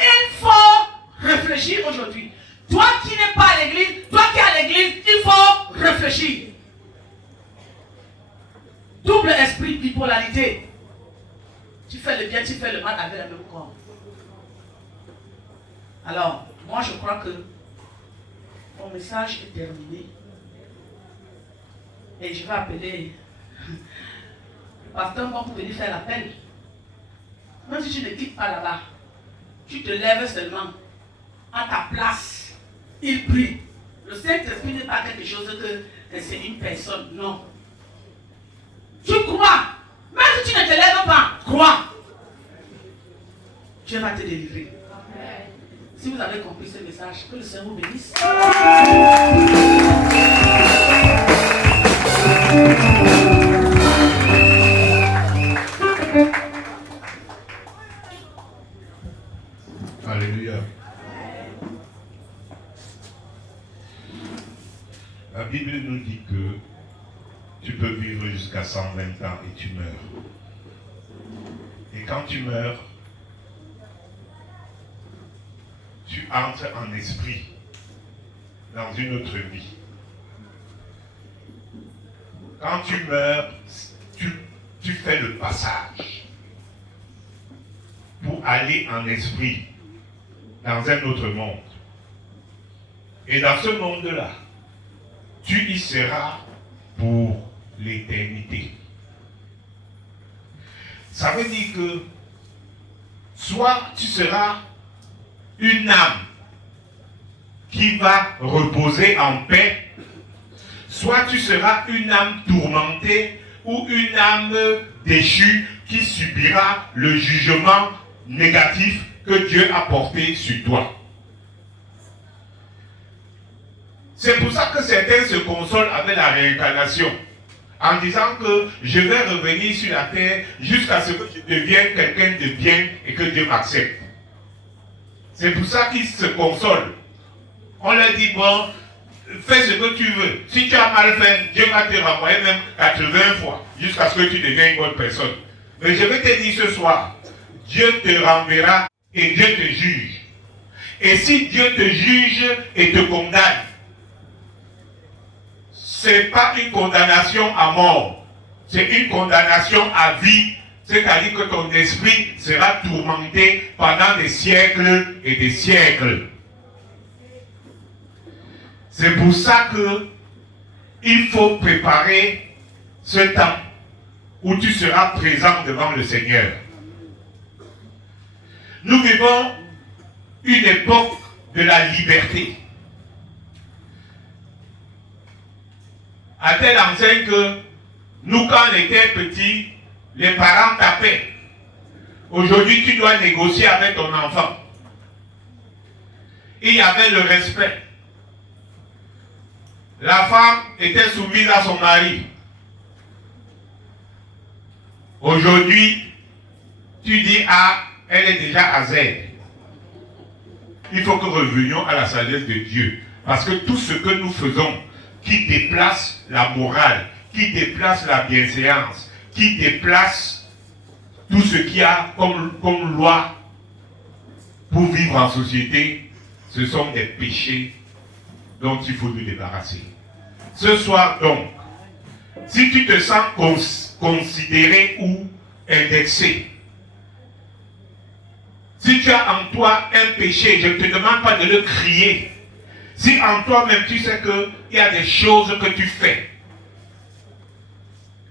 Il faut réfléchir aujourd'hui. Toi qui n'es pas à l'église, toi qui es à l'église, il faut réfléchir. Double esprit, bipolarité. Tu fais le bien, tu fais le mal avec le même corps. Alors, moi je crois que mon message est terminé. Et je vais appeler le pasteur pour venir faire l'appel. Même si tu ne quittes pas là-bas, tu te lèves seulement à ta place. Il prie. Le Saint-Esprit n'est pas quelque chose que c'est une personne, non. Tu crois. Même si tu ne te lèves pas, crois. Dieu va te délivrer. Si vous avez compris ce message, que le Seigneur vous bénisse. Alléluia. La Bible nous dit que tu peux vivre jusqu'à 120 ans et tu meurs. Et quand tu meurs, tu entres en esprit dans une autre vie. Quand tu meurs, tu fais le passage pour aller en esprit dans un autre monde. Et dans ce monde-là, tu y seras pour l'éternité. Ça veut dire que soit tu seras une âme qui va reposer en paix, soit tu seras une âme tourmentée ou une âme déchue qui subira le jugement négatif que Dieu a porté sur toi. C'est pour ça que certains se consolent avec la réincarnation, en disant que je vais revenir sur la terre jusqu'à ce que je devienne quelqu'un de bien et que Dieu m'accepte. C'est pour ça qu'ils se consolent. On leur dit, bon, fais ce que tu veux. Si tu as mal fait, Dieu va te renvoyer même 80 fois, jusqu'à ce que tu deviennes une bonne personne. Mais je vais te dire ce soir, Dieu te renverra et Dieu te juge. Et si Dieu te juge et te condamne, ce n'est pas une condamnation à mort, c'est une condamnation à vie. C'est-à-dire que ton esprit sera tourmenté pendant des siècles et des siècles. C'est pour ça que il faut préparer ce temps où tu seras présent devant le Seigneur. Nous vivons une époque de la liberté. À telle enseigne que nous, quand on était petits, les parents tapaient. Aujourd'hui, tu dois négocier avec ton enfant. Il y avait le respect. La femme était soumise à son mari. Aujourd'hui, tu dis A, elle est déjà à Z. Il faut que revenions à la sagesse de Dieu. Parce que tout ce que nous faisons, qui déplace la morale, qui déplace la bienséance, qui déplace tout ce qu'il y a comme loi pour vivre en société, ce sont des péchés dont il faut nous débarrasser. Ce soir donc, si tu te sens considéré ou indexé, si tu as en toi un péché, je ne te demande pas de le crier. Si en toi-même tu sais qu'il y a des choses que tu fais,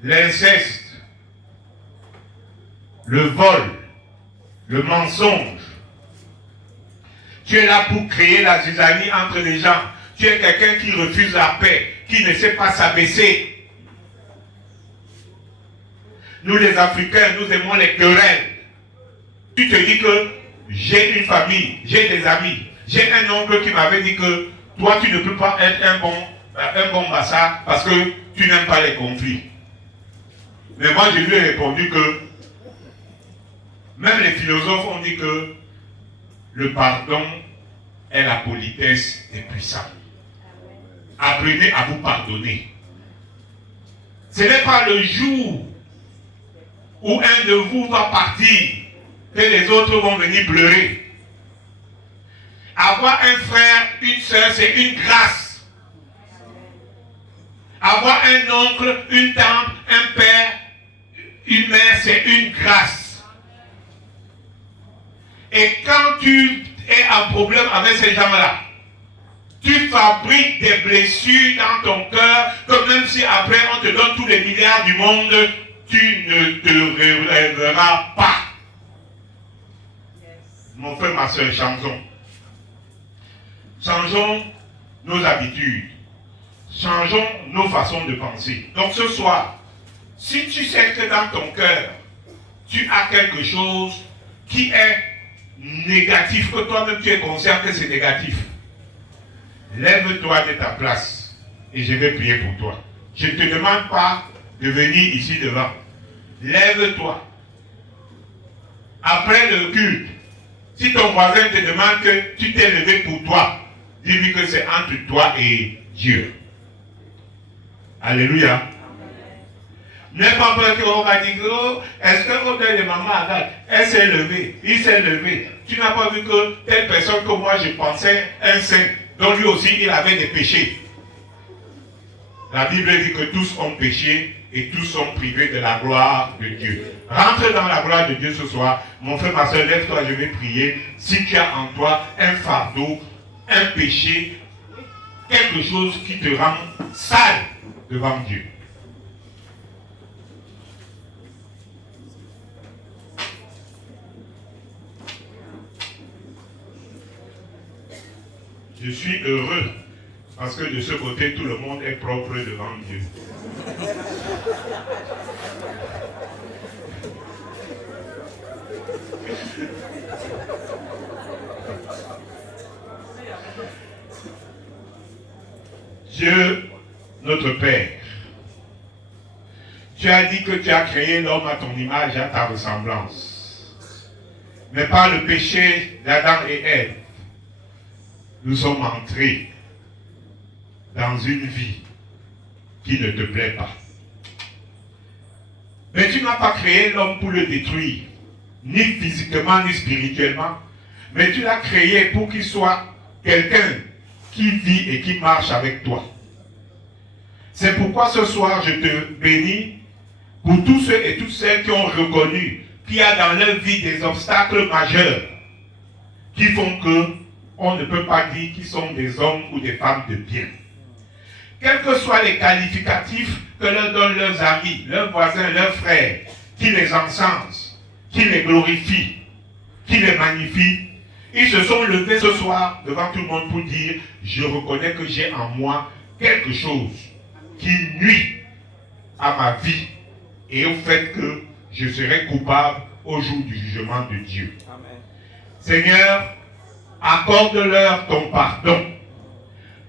l'inceste, le vol, le mensonge, tu es là pour créer la zizanie entre les gens. Tu es quelqu'un qui refuse la paix, qui ne sait pas s'abaisser. Nous les Africains, nous aimons les querelles. Tu te dis que j'ai une famille, j'ai des amis. J'ai un oncle qui m'avait dit que toi tu ne peux pas être un bon bassa parce que tu n'aimes pas les conflits. Mais moi je lui ai répondu que même les philosophes ont dit que le pardon est la politesse des puissants. Apprenez à vous pardonner. Ce n'est pas le jour où un de vous va partir que les autres vont venir pleurer. Avoir un frère, une soeur, c'est une grâce. Avoir un oncle, une tante, un père, une mère, c'est une grâce. Et quand tu es en problème avec ces gens-là, tu fabriques des blessures dans ton cœur, que même si après on te donne tous les milliards du monde, tu ne te relèveras pas. Mon frère, ma soeur, changeons. Changeons nos habitudes. Changeons nos façons de penser. Donc ce soir, si tu sais que dans ton cœur, tu as quelque chose qui est négatif, que toi-même tu es conscient que c'est négatif, lève-toi de ta place et je vais prier pour toi. Je ne te demande pas de venir ici devant. Lève-toi. Après le culte, si ton voisin te demande que tu t'es levé pour toi, dis-lui que c'est entre toi et Dieu. Alléluia. N'aie pas peur qu'on va dire, oh, est-ce que l'auteur de maman Agathe, elle s'est levée, il s'est levé. Tu n'as pas vu que telle personne que moi je pensais un saint, dont lui aussi il avait des péchés. La Bible dit que tous ont péché et tous sont privés de la gloire de Dieu. Rentre dans la gloire de Dieu ce soir. Mon frère, ma soeur, lève-toi, je vais prier. Si tu as en toi un fardeau, un péché, quelque chose qui te rend sale devant Dieu. Je suis heureux parce que de ce côté, tout le monde est propre devant Dieu. Dieu, notre Père, tu as dit que tu as créé l'homme à ton image et à ta ressemblance. Mais par le péché d'Adam et Ève, nous sommes entrés dans une vie qui ne te plaît pas. Mais tu n'as pas créé l'homme pour le détruire, ni physiquement ni spirituellement, mais tu l'as créé pour qu'il soit quelqu'un qui vit et qui marche avec toi. C'est pourquoi ce soir je te bénis pour tous ceux et toutes celles qui ont reconnu qu'il y a dans leur vie des obstacles majeurs qui font que on ne peut pas dire qu'ils sont des hommes ou des femmes de bien. Quels que soient les qualificatifs que leur donnent leurs amis, leurs voisins, leurs frères, qui les encensent, qui les glorifient, qui les magnifient, ils se sont levés ce soir devant tout le monde pour dire « Je reconnais que j'ai en moi quelque chose qui nuit à ma vie et au fait que je serai coupable au jour du jugement de Dieu. » Seigneur, accorde-leur ton pardon.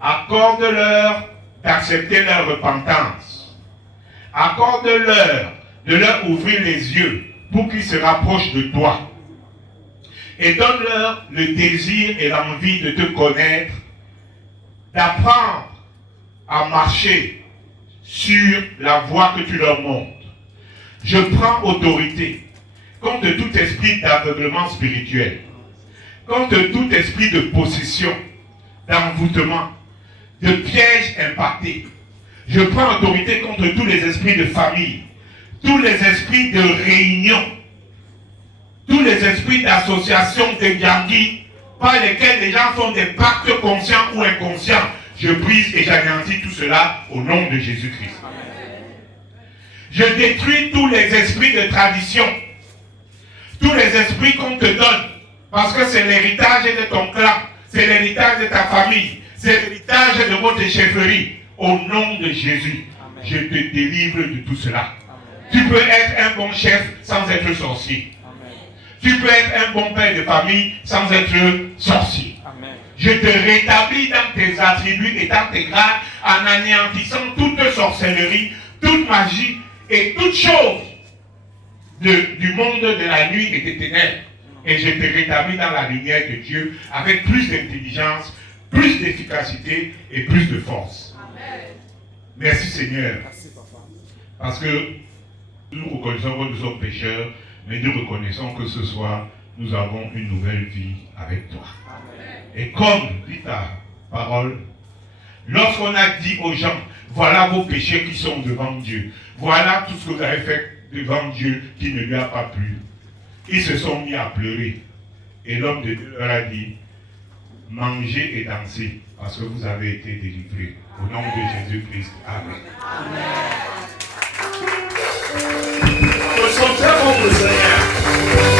Accorde-leur d'accepter leur repentance. Accorde-leur de leur ouvrir les yeux pour qu'ils se rapprochent de toi. Et donne-leur le désir et l'envie de te connaître, d'apprendre à marcher sur la voie que tu leur montres. Je prends autorité contre tout esprit d'aveuglement spirituel, contre tout esprit de possession, d'envoûtement, de pièges impactés. Je prends autorité contre tous les esprits de famille, tous les esprits de réunion, tous les esprits d'association de yangui, par lesquels les gens font des pactes conscients ou inconscients. Je brise et j'anéantis tout cela au nom de Jésus-Christ. Je détruis tous les esprits de tradition, tous les esprits qu'on te donne, parce que c'est l'héritage de ton clan, c'est l'héritage de ta famille, c'est l'héritage de votre chefferie. Au nom de Jésus, amen. Je te délivre de tout cela. Amen. Tu peux être un bon chef sans être sorcier. Amen. Tu peux être un bon père de famille sans être sorcier. Amen. Je te rétablis dans tes attributs et dans tes grades en anéantissant toute sorcellerie, toute magie et toute chose du monde de la nuit et des ténèbres. Et je te rétablis dans la lumière de Dieu avec plus d'intelligence, plus d'efficacité et plus de force. Amen. Merci Seigneur. Merci, Papa. Parce que nous reconnaissons que nous sommes pécheurs, mais nous reconnaissons que ce soir, nous avons une nouvelle vie avec toi. Et comme dit ta parole, lorsqu'on a dit aux gens, voilà vos péchés qui sont devant Dieu, voilà tout ce que vous avez fait devant Dieu qui ne lui a pas plu, ils se sont mis à pleurer. Et l'homme de Dieu leur a dit, mangez et dansez, parce que vous avez été délivrés. Au nom de Jésus-Christ. Amen. Amen. Nous sommes très bons pour le Seigneur.